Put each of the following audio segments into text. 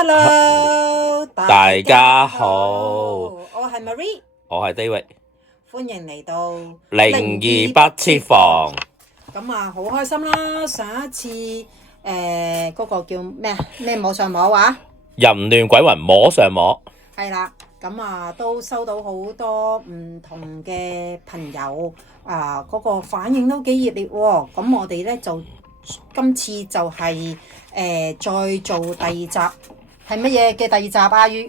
Hello，大家好，我係 Marie，我係 David，歡迎嚟到靈異不設防。咁啊，好開心啦！上一次嗰個叫咩啊？咩摸上摸話？淫亂鬼魂摸上摸，係啦，咁啊都收到好多唔同嘅朋友啊，嗰個反應都幾熱烈喎。咁我哋咧就今次就係再做第二集，係乜嘢嘅第二集啊？於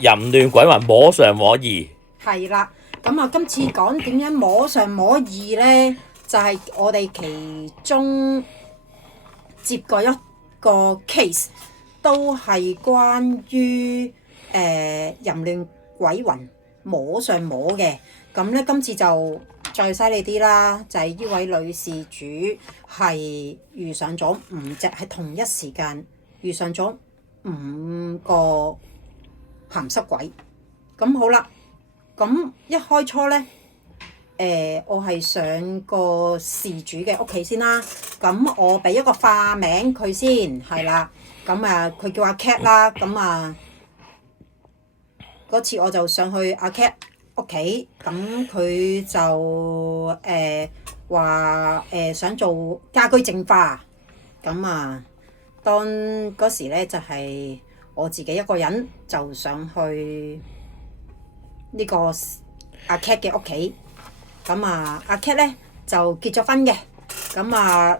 淫亂鬼魂摸上摸二，係啦，咁啊今次講點樣摸上摸二呢？就係我哋其中接過一個 case，都係關於淫亂鬼魂摸上摸嘅。咁咧今次就再犀利啲啦，就係呢位女事主係遇上咗5隻，喺同一時間遇上咗5個鹹濕鬼。咁好啦，咁一開初咧，我係上個事主嘅屋企先啦。咁我俾一個化名佢先，係啦。咁啊，佢叫阿 Cat 啦。咁啊，嗰次我就上去阿 Cat 屋企，咁佢就話想做家居淨化。咁啊，當嗰時咧就係我自己一個人就上去呢個阿 Cat 嘅屋企。咁啊，阿 Cat 咧就結咗婚嘅，咁啊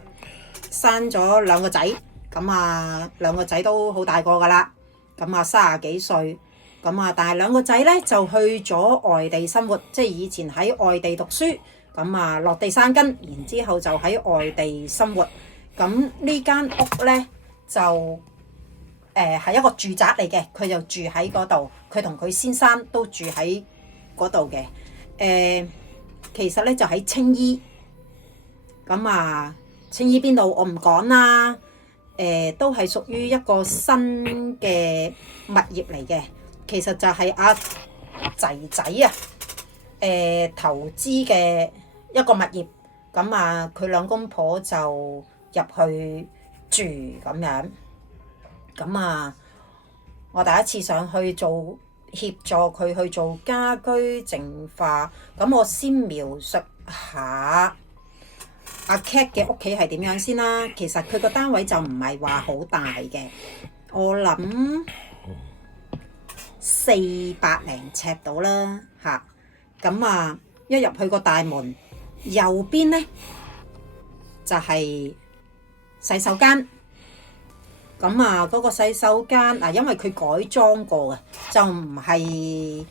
生咗2個仔，咁啊2個仔都好大個噶啦，咁啊30幾歲，咁啊但係2個仔咧就去咗外地生活，即係以前喺外地讀書，咁啊落地生根，然之後就喺外地生活。咁呢間屋咧就係一個住宅嚟嘅，佢就住喺嗰度，佢同佢先生都住喺嗰度嘅。其實咧就喺青衣，咁啊青衣邊度我唔講啦。都係屬於一個新嘅物業嚟嘅，其實就係阿仔仔啊投資嘅一個物業。咁啊佢兩公婆就入去住咁樣。咁啊我第一次上去做協助佢去做家居淨化。咁我先描述下阿 Cat 嘅屋企係點樣先啦。其實佢個單位就唔係話好大嘅，我諗400零尺到啦嚇。咁啊一入去個大門，右邊呢就係洗手間。咁啊嗰個洗手間嗱，因為佢改裝過嘅，就唔係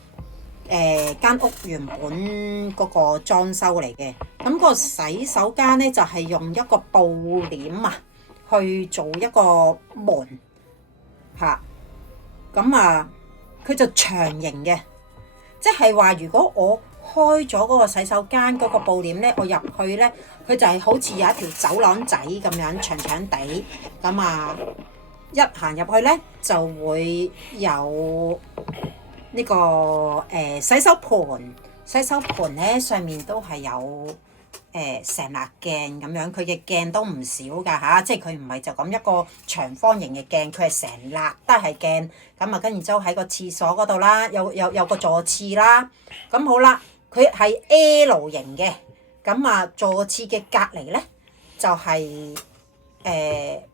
間屋原本嗰個裝修嚟嘅。咁個洗手間咧就係用一個布簾啊去做一個門嚇。咁啊佢就長形嘅，即係話如果我開咗嗰個洗手間嗰個布簾咧，我入去咧，佢就係好似有一條走廊仔咁樣長長地。咁啊一行入去咧就會有呢個洗手盤。洗手盤咧上面都係有成粒鏡咁樣，佢嘅鏡都唔少㗎嚇，即係佢唔係就咁一個長方形嘅鏡，佢係成粒都係鏡。咁啊跟住之後喺個廁所嗰度啦，有個座廁啦。咁好啦，佢係 L 型嘅。咁啊座廁嘅隔離咧就係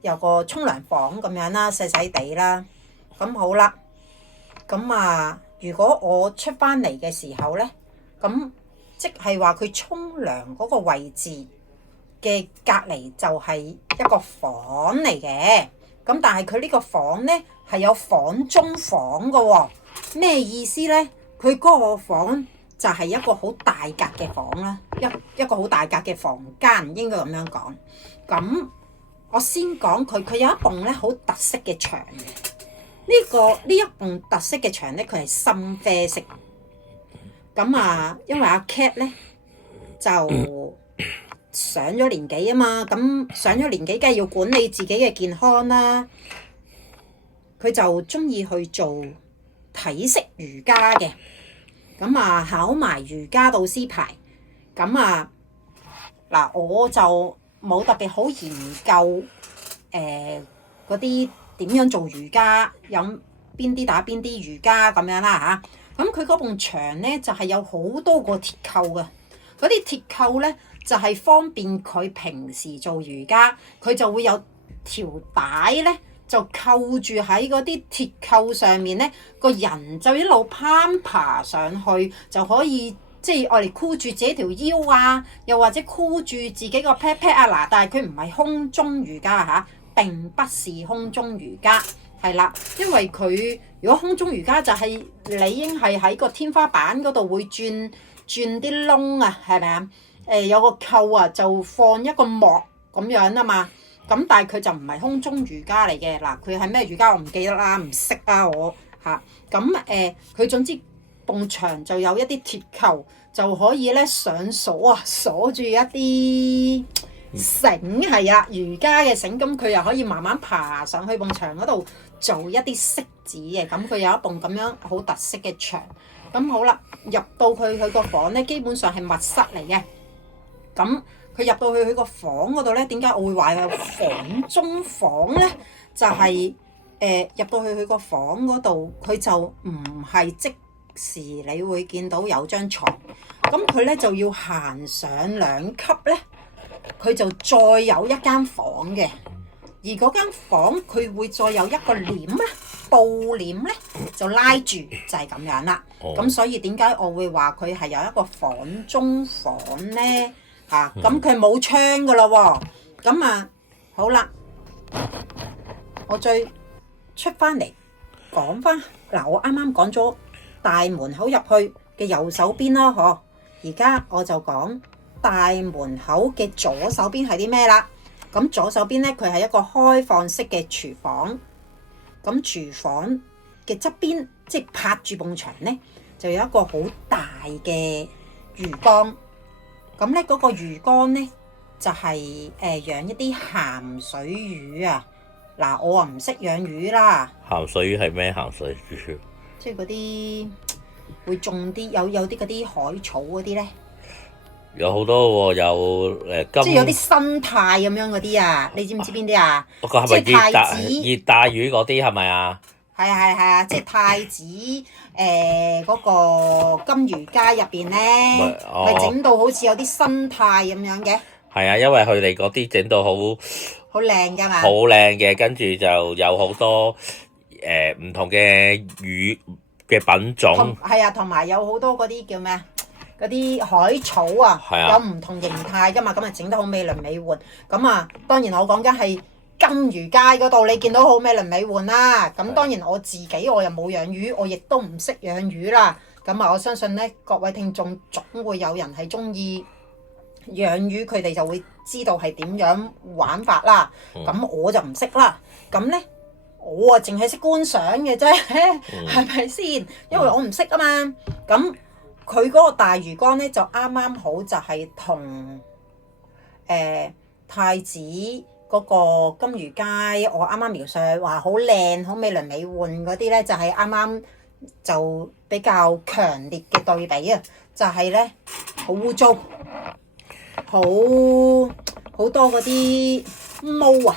有個沖涼房咁樣啦，細細地啦。咁好啦，咁啊如果我出翻嚟嘅時候咧，咁即係話佢沖涼嗰個位置嘅隔離就係一個房嚟嘅。咁但係佢呢個房咧係有房中房嘅喎。咩意思咧？佢嗰個房就係一個好大格嘅房啦，一個好大格嘅房間，應該咁樣講。咁我先講佢有一棟咧好特色嘅牆嘅。呢一棟特色嘅牆咧，佢係深啡色。咁啊，因為阿 Cat 咧就上咗年紀啊嘛，咁上咗年紀梗係要管理自己嘅健康啦。佢就中意去做體式瑜伽嘅。咁啊考埋瑜伽導師牌。咁啊嗱，我就冇特別好研究嗰啲點樣做瑜伽，有邊啲打邊啲瑜伽咁樣啦嚇。咁佢嗰埲牆咧就係有好多個鐵扣嘅，嗰啲鐵扣咧就係方便佢平時做瑜伽，佢就會有條帶咧就扣住喺嗰啲鐵扣上面咧，個人就一路攀爬上去就可以。即係愛嚟箍住自己條腰啊，又或者箍住自己個 pat pat 啊嗱，但係佢唔係空中瑜伽嚇，並不是空中瑜伽，係啦，因為佢如果空中瑜伽就係理應係喺個天花板嗰度會轉啲窿啊，係咪啊？有個扣啊，就放一個膜咁樣啊嘛，咁但係佢就唔係空中瑜伽嚟嘅嗱，佢係咩瑜伽我唔記得啦，唔識啊我嚇，咁佢總之。埲牆就有一啲鐵扣，就可以咧上鎖啊，鎖住一啲繩係啊，瑜伽嘅繩，咁佢又可以慢慢爬上去埲牆嗰度做一啲式子嘅，咁佢有一棟咁樣好特色嘅牆。咁好啦，入到去佢個房咧，基本上係密室嚟嘅。咁佢入到去佢個房嗰度咧，點解我會話有房中房咧？就係入到去佢個房嗰度，佢就唔係即時你會見到有張床，咁佢咧就要行上2級咧，佢就再有一間房嘅，而嗰間房佢會再有一個簾咧，布簾咧就拉住，就係咁樣啦。咁所以點解我會話佢係有一個房中房咧？咁佢冇窗噶啦喎。咁啊，好啦，我再出翻嚟講翻嗱，我啱啱講咗。大門口入去嘅右手邊咯，嗬！而家我就講大門口嘅左手邊係啲咩啦？咁左手邊咧，佢係一個開放式嘅廚房。咁廚房嘅側邊，即係拍住埲牆咧，就有一個好大嘅魚缸。咁咧嗰個魚缸咧，就係養一啲鹹水魚啊！嗱，我啊唔識養魚啦。鹹水魚係咩鹹水魚？即係嗰啲會種啲有啲嗰啲海草嗰啲咧，有好多喎，有金，即係有啲生態咁樣嗰啲啊！你知唔知邊啲啊？嗰個係咪即係太子熱帶魚嗰啲係咪啊？係啊！即係太子嗰個金魚街入邊咧，咪整到好似有啲生態咁樣嘅。係啊，因為佢哋嗰啲整到好靚㗎嘛，好靚嘅，跟住就有好多唔同嘅魚嘅品種。係啊，同埋有好多嗰啲叫咩啊？嗰啲海草啊，有唔同形態㗎嘛，咁啊整得好美輪美奐。咁啊，當然我講緊係金魚街嗰度，你見到好美輪美奐啦。咁當然我自己我又冇養魚，我亦都唔識養魚啦。咁啊，我相信咧，各位聽眾總會有人係中意養魚，佢哋就會知道係點樣玩法啦。咁我就唔識啦。咁咧，我啊淨係識觀賞嘅啫，係咪先？因為我唔識啊嘛。咁佢嗰個大魚缸咧就啱啱好就係同太子嗰個金魚街，我啱啱描述話好靚、好美輪美奐嗰啲咧，就係啱啱就比較強烈嘅對比啊！就係咧好污糟，好多嗰啲毛啊！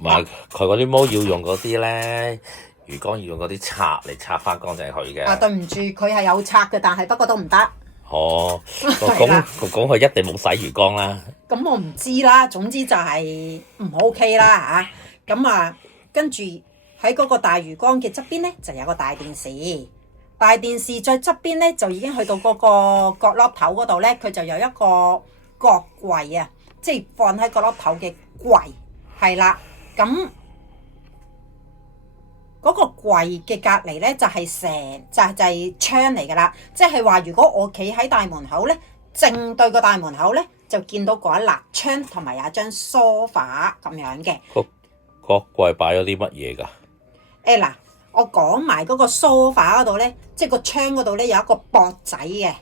唔係佢嗰啲毛要用嗰啲咧，魚缸要用嗰啲刷嚟刷翻乾淨佢嘅。對唔住，佢係有刷嘅，但係不過都唔得。哦，咁佢一定冇洗魚缸啦。咁我唔知啦，總之就係唔 OK 啦嚇。咁啊，跟住喺嗰個大魚缸嘅側邊咧，就有個大電視。大電視再側邊咧，就已經去到嗰個角落頭嗰度咧，佢就有一個角櫃啊，即係放喺角落頭嘅櫃，係啦。咁嗰個櫃嘅隔離咧，就係窗嚟㗎啦。即係話，如果我企喺大門口咧，正對個大門口咧，就見到嗰一粒窗同埋有一張梳化咁樣嘅。個櫃擺咗啲乜嘢㗎？嗱，我講埋嗰個梳化嗰度咧，即係個窗嗰度咧有一個駁仔嘅。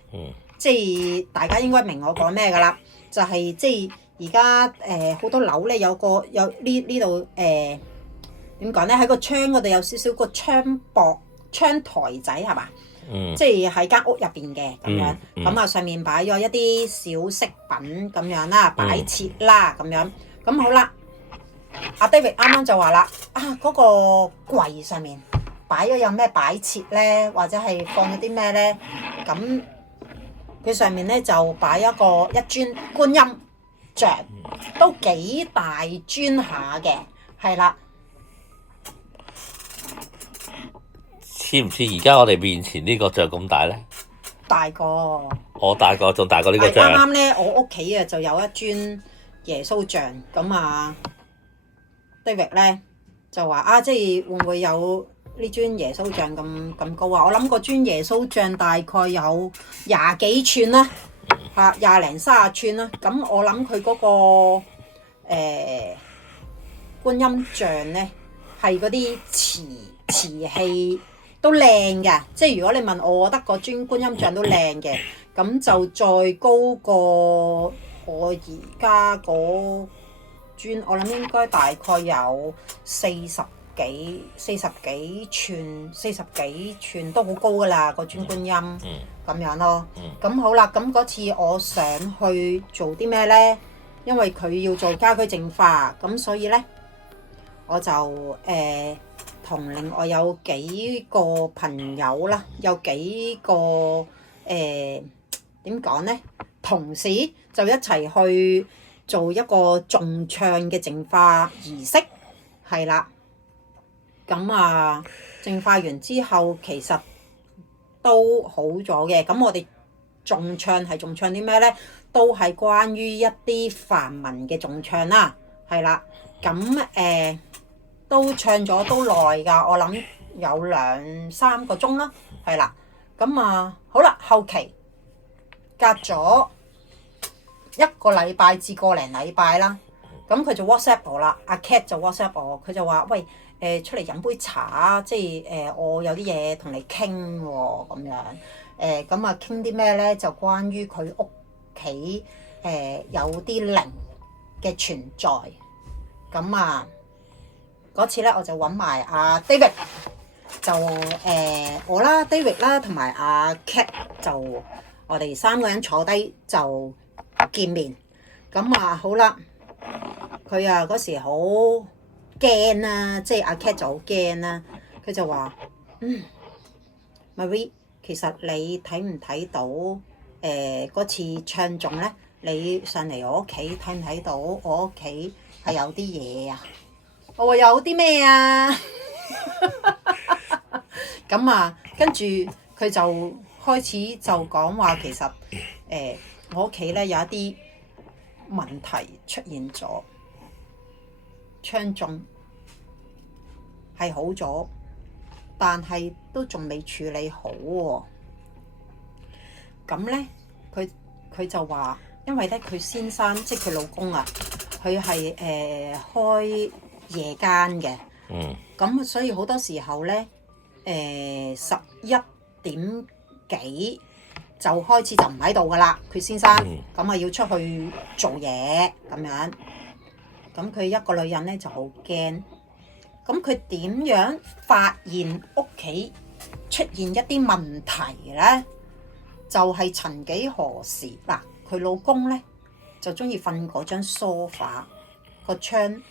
即係大家應該明我講咩㗎啦？就係即係。而家好多樓咧有呢度點講咧？喺個窗嗰度有少少個窗台仔係嘛？即係喺間屋入邊嘅咁樣。咁啊上面擺咗一啲小飾品咁樣啦，擺設啦咁樣。咁好啦，阿 David 啱啱就話啦，嗰個櫃上面擺咗有咩擺設咧，或者係放咗啲咩咧？咁佢上面咧就擺一尊觀音像，都幾大尊下嘅，係啦。似唔似而家我哋面前呢個像咁大咧？大個，我大個仲大過呢個像。啱啱咧，我屋企啊就有一尊耶穌像，咁David 咧就話即係會唔會有呢尊耶穌像咁高啊？我諗個尊耶穌像大概有20幾寸啦，廿零30寸啦。咁我諗佢嗰個觀音像咧係嗰啲瓷器都靚嘅，即係如果你問我，我覺得個尊觀音像都靚嘅，咁就再高過我而家嗰尊，我諗應該大概有40幾寸都好高噶啦，個尊觀音咁樣咯。咁好啦，咁嗰次我上去做啲咩呢？因為佢要做家居淨化，咁所以呢，我就同另外有幾個朋友啦，有幾個點講呢？同事就一齊去做一個重唱嘅淨化儀式，係啦。咁淨化完之後，其實都好咗嘅。咁我哋重唱啲咩呢？都係關於一啲梵文嘅重唱啦，係啦。咁都唱咗都耐㗎，我諗有2-3個鐘啦，係啦。咁好啦，後期隔咗1個禮拜至個零禮拜啦，咁佢就 WhatsApp 我啦，阿 Cat 就 WhatsApp 我，佢就話：喂，出嚟飲杯茶啊！即係我有啲嘢同你傾喎，咁樣咁傾啲咩咧？就關於佢屋企有啲靈嘅存在。咁嗰次咧，我就揾埋阿 David，就我啦、David 啦同埋阿 Cat， 就我哋3個人坐低就見面。咁好啦，佢嗰時好驚啦，即係阿 Cat 就好驚啦。佢就話：Marie， 其實你睇唔睇到嗰次唱頌咧？你上嚟我屋企睇唔睇到我屋企係有啲嘢啊？我話有啲咩啊？咁跟住佢就開始就講話，其實我屋企咧有一啲問題出現咗，唱頌係好咗，但係都仲未處理好喎。咁咧，佢就話，因為咧佢先生即係佢老公佢係開夜間嘅，咁所以好多時候咧，11點幾就開始就唔喺度噶啦，佢先生咁要出去做嘢咁樣。咁佢一個女人咧就好驚，咁佢點樣發現屋企出現一啲問題咧？就係曾幾何時嗱，佢老公咧就中意瞓嗰張梳化個窗，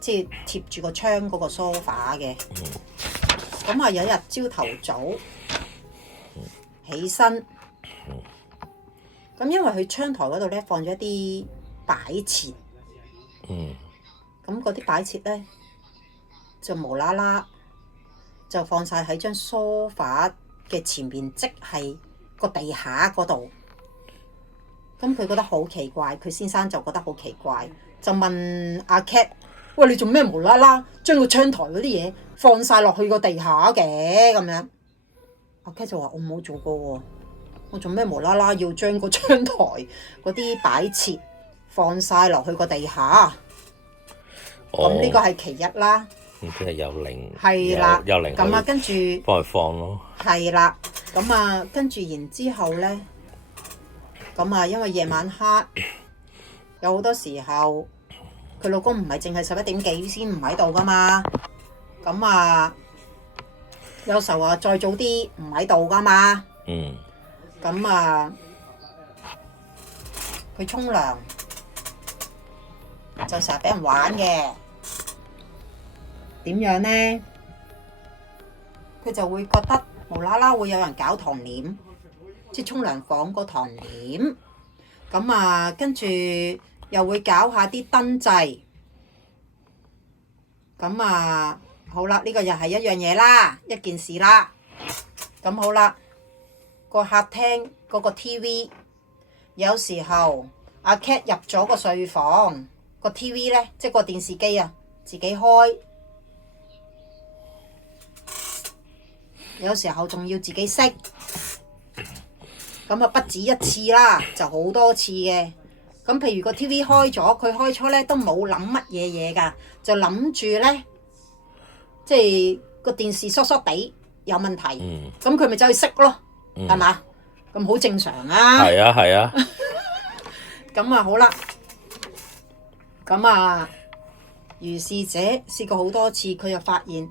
即係貼住個窗嗰個梳化嘅。咁有一日朝頭早起身，咁因為佢窗台嗰度咧放咗一啲擺設，咁嗰啲擺設咧就無啦啦就放晒喺張梳化嘅前面，即係個地下嗰度。咁佢覺得好奇怪，佢先生就覺得好奇怪，就問阿 Cat：喂，你做咩無啦啦將個窗台嗰啲嘢放晒落去個地下嘅？咁樣阿 Cat 就話：我冇做過喎，我做咩無啦啦要將個窗台嗰啲擺設放晒落去個地下？咁呢個係其一啦。即係有靈，係啦，有靈咁跟住幫佢放咯。係啦，咁跟住然之後咧，咁因為夜晚黑有好多時候，佢老公唔係淨係11點幾先唔喺度噶嘛，咁有時候再早啲唔喺度噶嘛。咁佢沖涼，就成日俾人玩嘅。點樣呢？佢就會覺得無啦啦會有人搞糖簾，即係沖涼房個糖簾。咁啊，跟住又會搞下啲燈掣。咁啊，好啦，呢個又係一樣嘢啦，一件事啦。咁好啦，個客廳嗰個 TV， 有時候阿 Cat 入咗個睡房，個 TV 咧，即係個電視機啊，自己開。有時候仲要自己熄。咁啊，不止一次啦，就好多次嘅。咁譬如個 TV 開咗，佢開初咧都冇諗乜嘢嘢㗎，就諗住咧，即係個電視疏疏地有問題，咁佢咪走去熄咯，係嘛？咁好正常啊。係啊係啊。咁啊好啦，咁啊如是者試過好多次，佢就發現，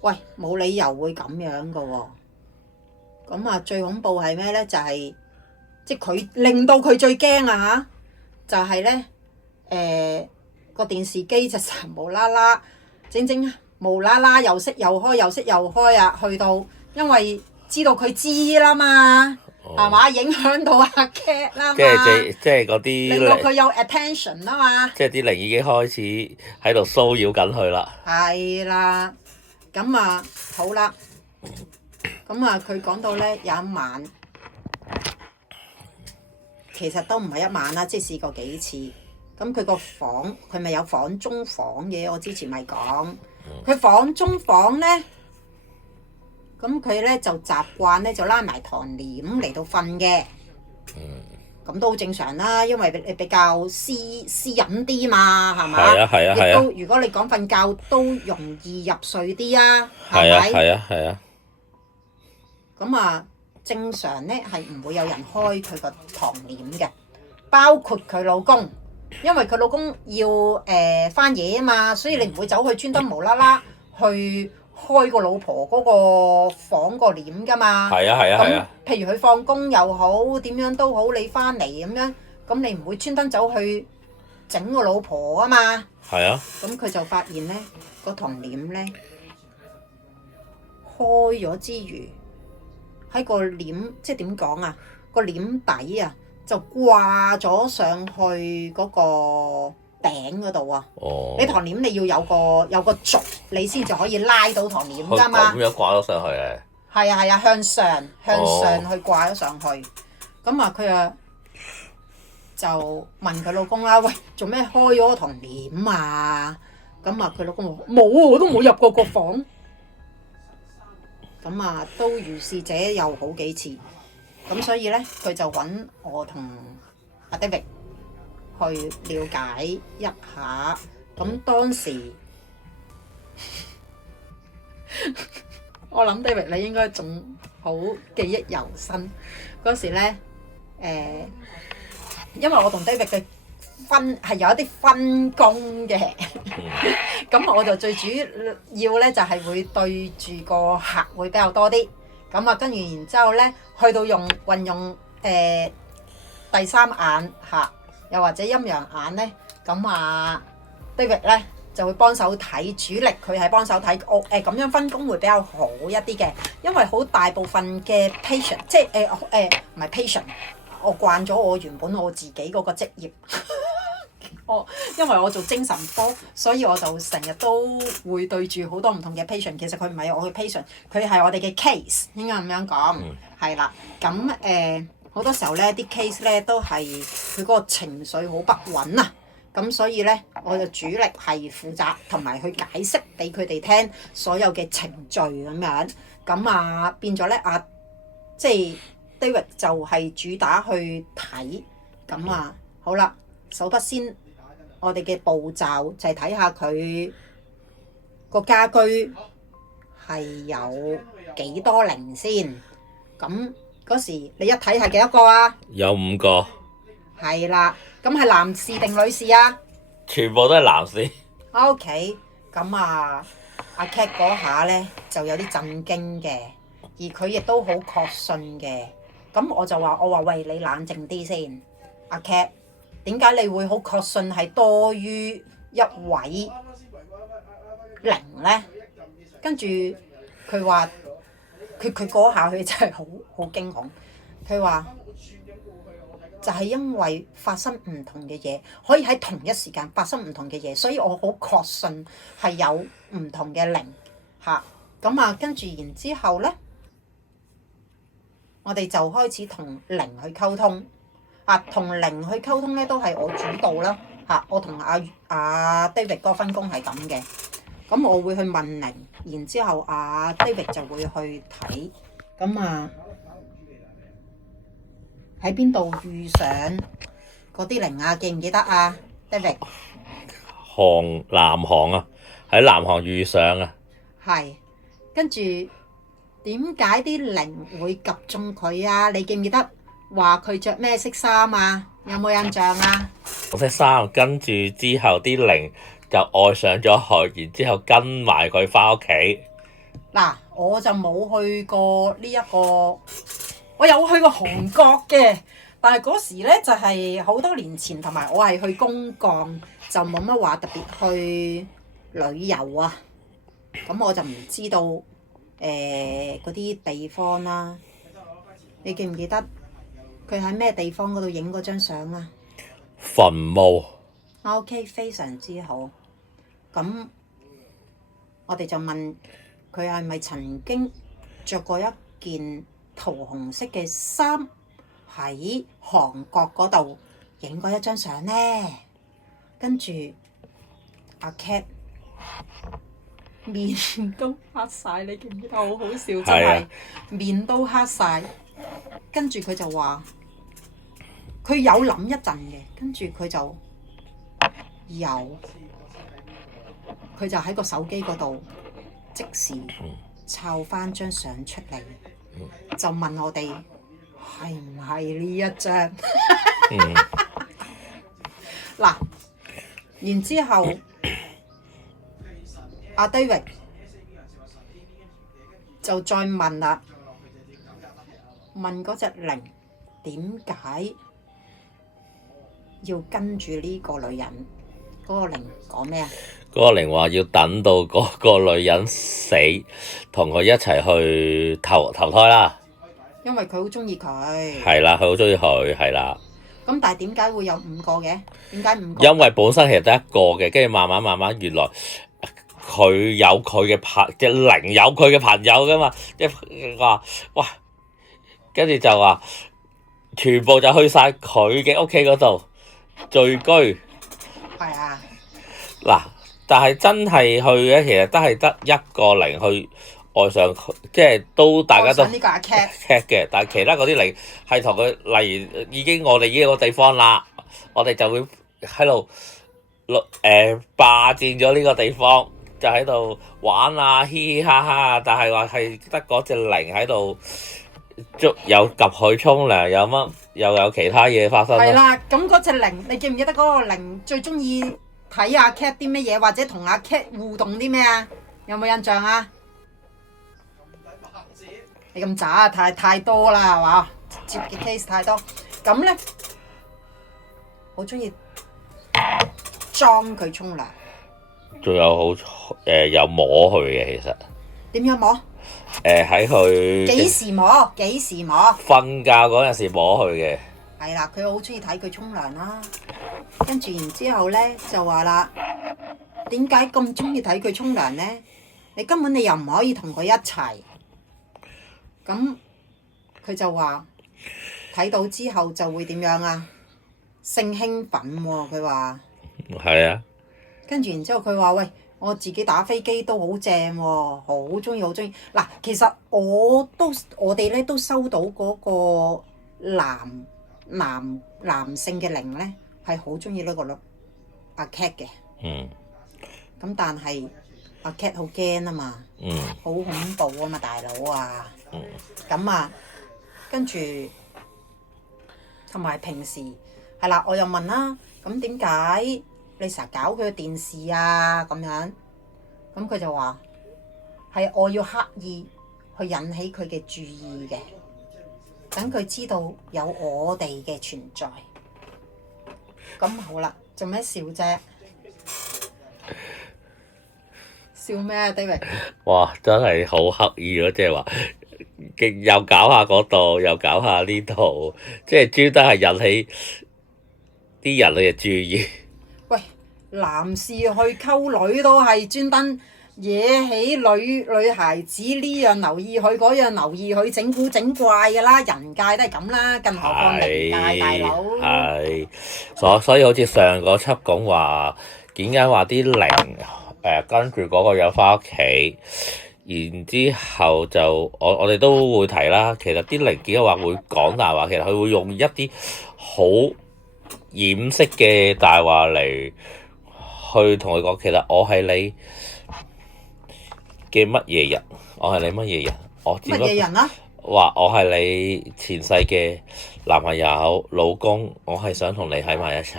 喂，冇理由會咁樣㗎喎。咁啊最恐怖係咩咧？就係即係佢令到佢最驚啊嚇！就係咧個電視機就成無啦啦，整無啦啦又熄又開又熄又開啊！去到因為知道佢知啦嘛，係嘛？影響到阿 Cat 啦嘛，即係嗰啲令到佢有 attention 啊嘛。即係啲靈已經開始喺度騷擾緊佢啦。係啦，咁啊好啦，咁啊佢講到咧有一晚，其實都唔係一晚啦，即係試過幾次。咁佢個房，佢咪有房中房嘅，我之前咪講。佢房中房咧，咁佢咧就習慣咧就拉埋糖簾嚟到瞓嘅。咁都好正常啦，因為你比較私隱啲嘛，係嘛？係啊係啊係啊。如果你講瞓覺都容易入睡啲啊，係啊係咪？係啊係啊。咁啊，正常咧係唔會有人開佢個糖簾嘅，包括佢老公。因為佢老公要返嘢啊嘛，所以你唔會走去專登無啦啦去開個老婆嗰個房個簾噶嘛。係啊係啊係啊。譬如佢放工又好，點樣都好，你返嚟咁樣，咁你唔會專登走去整個老婆啊嘛。係啊。咁佢就發現咧，個糖簾咧開咗之餘，喺個簾即係點講啊？個簾底啊！就掛咗上去嗰個頂嗰度啊！你糖簾你要有個軸，你先至可以拉到糖簾㗎嘛。咁樣掛咗上去嘅。係啊係啊，向上去掛咗上去。咁啊，佢啊就問佢老公啦：喂，做咩開咗個糖簾啊？咁啊，佢老公話冇啊，我都冇入過個房。咁啊，都如是者有好幾次。咁所以咧，佢就揾我同阿 David 去了解一下。咁當時我諗 David 你應該仲好記憶猶新。嗰時咧，因為我同 David 嘅係有一啲分工嘅，咁我就最主要咧就係會對住個客會比較多啲。咁啊，跟住然之後咧，去到運用第三眼嚇，又或者陰陽眼咧，咁啊 David 咧就會幫手睇主力，佢係幫手睇。咁樣分工會比較好一啲嘅，因為好大部分嘅 patient， 即係唔係 patient， 我慣咗我原本我自己嗰個職業。因為我做精神科，所以我就成日都會對住好多唔同嘅 patient。其實佢唔係我嘅 patient， 佢係我哋嘅 case， 應該咁樣講。係啦，咁好多時候咧，啲 case 咧都係佢嗰個情緒好不穩啊。咁所以咧，我就主力係負責同埋去解釋俾佢哋聽所有嘅程序咁樣。咁啊變咗咧即係 David 就係主打去睇。咁啊好啦，首不先。我哋嘅步驟就係睇下佢個家居係有幾多零先。咁嗰時你一睇係幾多個啊？有5個。係啦，咁係男士定女士啊？全部都係男士。OK，咁啊，阿 Cat 嗰下咧就有啲震驚嘅，而佢亦都好確信嘅。咁我話喂，你冷靜啲先，阿 Cat。點解你會好確信係多於一位靈咧？跟住佢話佢嗰下佢真係好驚恐，佢話就係因為發生唔同嘅嘢，可以喺同一時間發生唔同嘅嘢，所以我好確信係有唔同嘅靈嚇。咁啊，跟住然之後咧，我哋就開始同靈去溝通。同靈去溝通咧，都係我主導啦嚇。我同阿 David 哥分工係咁嘅。咁我會去問靈，然之後阿 David 就會去睇。咁啊喺邊度遇上嗰啲靈啊？記唔記得啊 David？南韓啊，喺南韓遇上啊。係。跟住點解啲靈會及中佢啊？你記唔記得話佢着咩色衫啊？有冇印象啊？紅色衫，跟住之後啲靈就愛上咗佢，然之後跟埋佢翻屋企。嗱，我就冇去過呢一個，我有去過韓國嘅，但係嗰時咧就係好多年前，同埋我係去公幹，就冇乜話特別去旅遊啊。咁我就唔知道嗰啲地方啦。你記唔記得佢喺咩地方嗰度影嗰張相啊？墳墓。OK， 非常之好。咁我哋就問佢係咪曾經着過一件桃紅色嘅衫喺韓國嗰度影過一張相呢？跟住阿 Cat 面都黑晒，你記唔記得？好好笑，真係面都黑晒。跟住佢就話佢有諗一陣嘅，跟住佢就喺個手機嗰度即時抄翻張相出嚟，就問我哋係唔係呢一張？嗱，然之後阿 David 就再問啦，問嗰隻靈點解要跟住呢個女人？嗰個靈講咩啊？嗰個靈話要等到嗰個女人死，同佢一齊去投胎啦。因為佢好中意佢。係啦，佢好中意佢，係啦。咁但係點解會有5個嘅？點解5個？因為本身其實得一個嘅，跟住慢慢，原來佢有佢嘅即係靈有佢嘅朋友噶嘛，即係話哇，跟住就話全部就去晒佢嘅屋企嗰度聚居。係啊。嗱，但係真係去咧，其實都係得一個靈去愛上佢，即係都大家都呢個阿 Cat 嘅，但係其他嗰啲靈係同佢，例如我哋已經有個地方啦，我哋就會喺度霸佔咗呢個地方，就喺度玩啊，嘻嘻哈哈，但係話係得嗰隻靈喺度有及佢沖涼，有乜又有其他嘢發生。係啦，咁嗰隻靈，你記唔記得嗰個靈最中意睇阿 Cat 啲乜嘢，或者同阿 Cat 互動啲咩啊？有冇印象啊？你咁渣啊，太多啦，係嘛？接嘅 case 太多，咁咧好中意裝佢沖涼。仲有有摸佢嘅，其實點樣摸？喺佢幾時摸？瞓覺嗰陣時摸佢嘅。係啦，佢好中意睇佢沖涼啦。跟住然之後咧就話啦，點解咁中意睇佢沖涼咧？你根本又唔可以同佢一齊。咁佢就話睇到之後就會點樣啊？性興奮喎，佢話。係啊。跟住然之後佢話：喂，我自己打飛機都好正喎，好中意。嗱，其實我哋咧都收到嗰個男性嘅靈咧，係好中意呢個阿 Cat 嘅。咁但係阿 Cat 好驚啊嘛。好恐怖啊嘛，大佬啊。咁啊，跟住同埋平時係啦，我又問啦，咁點解你成日搞佢嘅電視啊？咁樣，咁佢就話係我要刻意去引起佢嘅注意嘅，等佢知道有我哋嘅存在。咁好啦，做咩笑啫？笑咩啊，David？哇！真係好刻意咯，即係話又搞下嗰度，又搞下呢度，即係專登係引起啲人嘅注意。喂，男士去溝女都係專登惹起女孩子呢樣留意佢，嗰樣留意佢，整蠱整怪㗎啦，人界都係咁啦，更何況靈界大佬。係，所以好似上嗰輯講話，點解話啲靈跟住嗰個人翻屋企，然之後就我哋都會提啦。其實啲靈點解話會講大話？其實佢會用一啲好掩飾嘅大話嚟去同佢講，其實我係你嘅乜嘢人？我係你乜嘢人？我乜嘢人啊？話我係你前世嘅男朋友、老公，我係想同你喺埋一齊，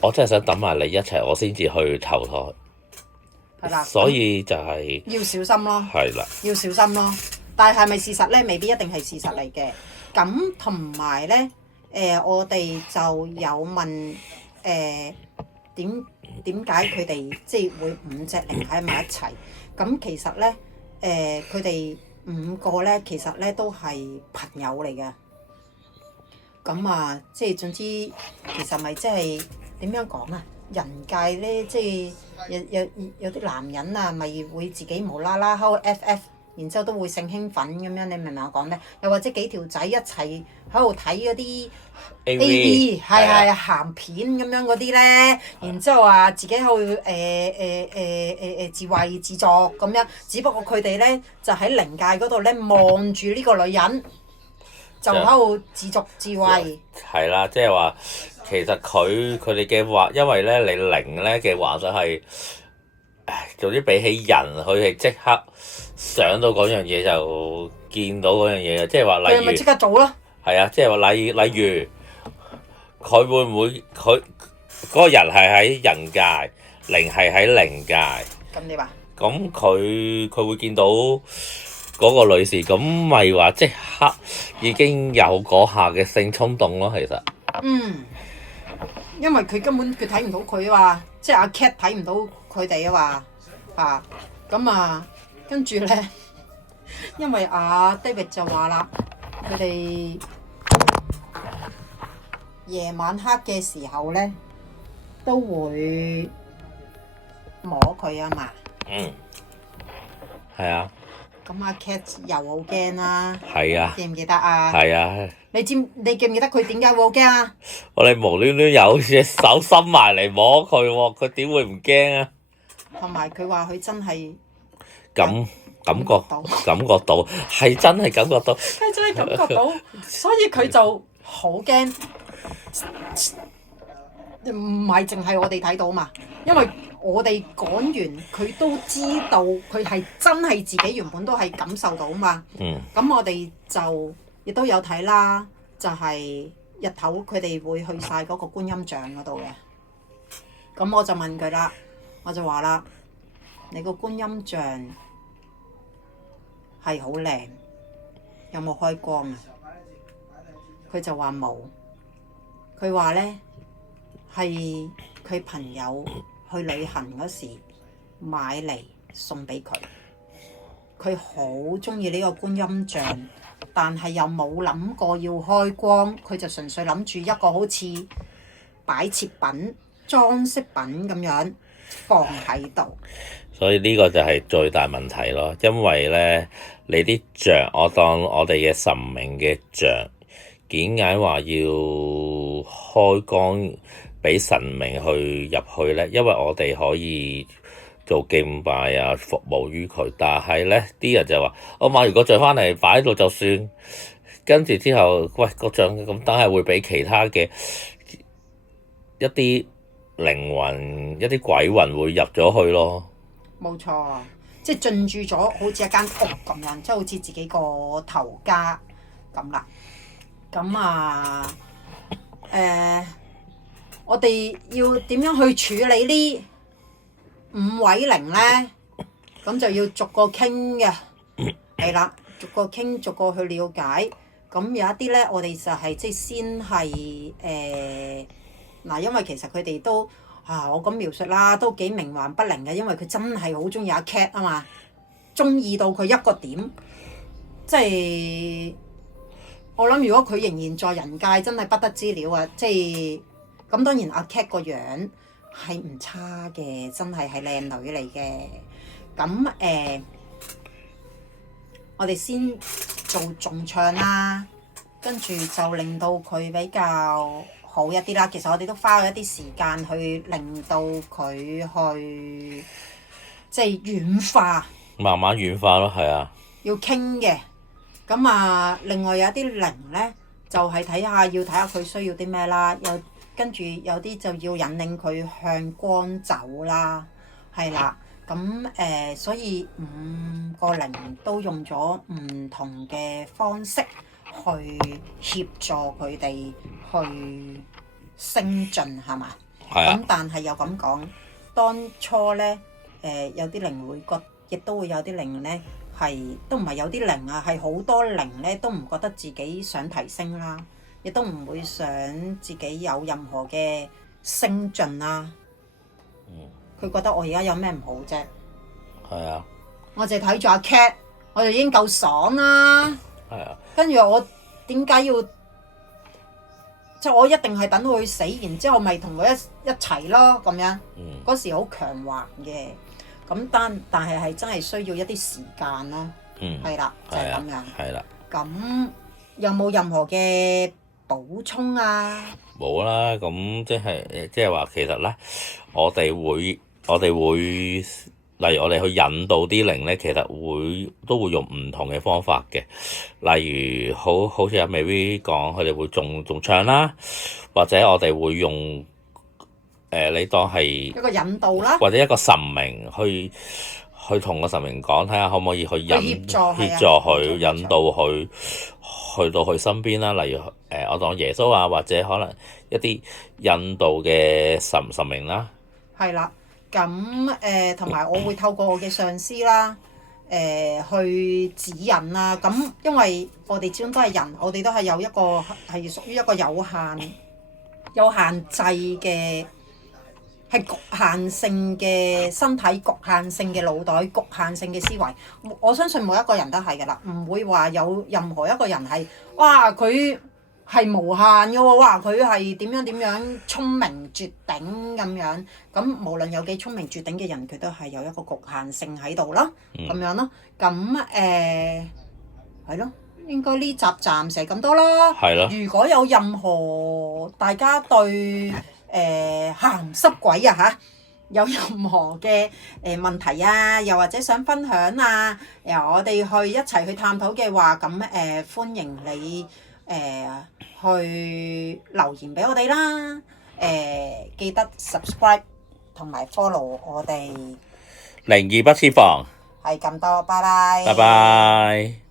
我真係想等埋你一齊，我先至去投胎。係啦，所以就係要小心咯。係啦，要小心咯。但係係咪事實咧？未必一定係事實嚟嘅。咁同埋咧，我哋就有問點解佢哋即係會5隻靈喺埋一齊？咁其實咧，佢哋5個咧，其實咧都係朋友嚟嘅。咁啊，即係總之，其實咪即係點樣講啊？人界咧，即係有啲男人啊，咪會自己無啦啦喺度 FF，然之後都會性興奮咁樣，你明唔明我講咩？又或者幾條仔一齊喺度睇嗰啲 AV，係鹹片咁樣嗰啲咧，然之後啊自己喺度自慰自作咁樣，只不過佢哋咧就喺靈界嗰度咧望住呢個女人，就喺度自作自慰。係啦，即係話其實佢哋嘅話，因為咧你靈咧嘅幻想係，總之比起人，佢係即刻想到嗰樣嘢就見到嗰樣嘢嘅，即係話例如，佢咪即刻做咯？係啊，即係話例如，佢會唔會佢嗰個人係喺人界，靈係喺靈界，咁點啊？咁佢會見到嗰個女士，咁咪話即刻已經有嗰下嘅性衝動咯，其實。因為佢根本佢睇唔到佢啊嘛，即係阿 Cat 睇唔到佢哋啊嘛，咁啊，跟住咧，因為阿 David 就話啦，佢哋夜晚黑嘅時候咧都會摸佢啊嘛。係啊。咁阿 Cat 又好驚啦。係啊。記唔記得啊？係啊。你記唔記得佢點解會好驚啊？我哋無端端有隻手伸埋嚟摸佢喎，佢點會唔驚啊？同埋佢話佢真係感覺到係真係感覺到，佢真係感覺到，所以佢就好驚。唔係淨係我哋睇到嘛，因為我哋講完佢都知道佢係真係自己原本都係感受到嘛。咁我哋就亦都有睇啦，就係日頭佢哋會去晒嗰個觀音像嗰度嘅。咁我就問佢啦，我就話啦，你個觀音像係好靚，有冇開光啊？佢就話冇，佢話咧係佢朋友去旅行嗰時買嚟送俾佢，佢好中意呢個觀音像，但係又冇諗過要開光，佢就純粹諗住一個好似擺設品、裝飾品咁樣放喺度。所以呢個就係最大問題咯，因為咧你啲像，我當我哋嘅神明嘅像，點解話要開光俾神明去入去咧？因為我哋可以做敬拜啊，服務於佢。但係咧啲人就話：我買完個像翻嚟擺喺度就算，跟住之後，喂個像咁，梗係會俾其他嘅一啲靈魂、一啲鬼魂會入咗去咯。冇錯，即係進駐咗，好似一間屋咁樣，即係好似自己個頭家咁啦。咁啊，我哋要點樣去處理呢5位靈咧？咁就要逐個傾嘅，係啦，逐個傾，逐個去了解。咁有一啲咧，我哋就係即係先係嗱，因為其實佢哋都我咁描述啦，都幾冥頑不靈嘅，因為佢真係好中意阿 Cat 啊嘛，中意到佢一個點，即係我諗如果佢仍然在人界，真係不得之了啊！即係咁當然阿 Cat 個樣係唔差嘅，真係靚女嚟嘅。咁我哋先做重唱啦，跟住就令到佢比較好一啲啦。其實我哋都花咗一啲時間去令到佢去即係軟化，慢慢軟化咯，係啊。要傾嘅。咁啊，另外有啲靈咧，就係要睇下佢需要啲咩啦。又跟住有啲就要引領佢向光走啦，係啦。咁所以5個靈都用咗唔同嘅方式去協助佢哋去升進，係嘛？係啊。咁但係又咁講，當初咧有啲靈會亦都會有啲靈咧都唔係有啲靈啊，係好多靈咧都唔覺得自己想提升啦，亦都唔會想自己有任何嘅升進啦。佢覺得我而家有咩唔好啫？係啊。我淨係睇住阿 Cat， 我就已經夠爽啦。係啊。跟住我點解要即係我一定係等到佢死，然之後咪同佢一齊咯咁樣。嗰時好強橫嘅，咁但係真係需要一啲時間咯。係啦，就係咁樣。係啦。咁有冇任何嘅補充啊？冇啦，咁即係話其實咧，我哋會例如我哋去引導啲靈咧，其實都會用唔同嘅方法嘅。例如好似阿 Maybe 講，佢哋會仲唱啦，或者我哋會用你當係一個引導啦，或者一個神明去同個神明講，睇下可唔可以去協助佢引導佢去到佢身邊啦。例如我當耶穌啊，或者可能一啲印度嘅神明啦。係啦。咁同埋我會透過我嘅上司啦，去指引啦。咁因為我哋始終都係人，我哋都係有一個係屬於一個有限制嘅，係局限性嘅身體、局限性嘅腦袋、局限性嘅思維。我相信每一個人都係㗎啦，唔會話有任何一個人係哇佢係無限嘅喎，哇佢係點樣聰明絕頂咁樣。咁無論有幾聰明絕頂嘅人，佢都係有一個局限性喺度咯，咁樣咯。咁係咯，應該呢集暫時係咁多啦。係咯。如果有任何大家對鹹濕鬼啊有任何嘅問題啊，又或者想分享啊，由我哋去一齊去探討嘅話，咁歡迎你去留言俾我哋啦。記得 subscribe 同埋 follow 我哋靈異不設防。係咁多，拜拜。拜拜。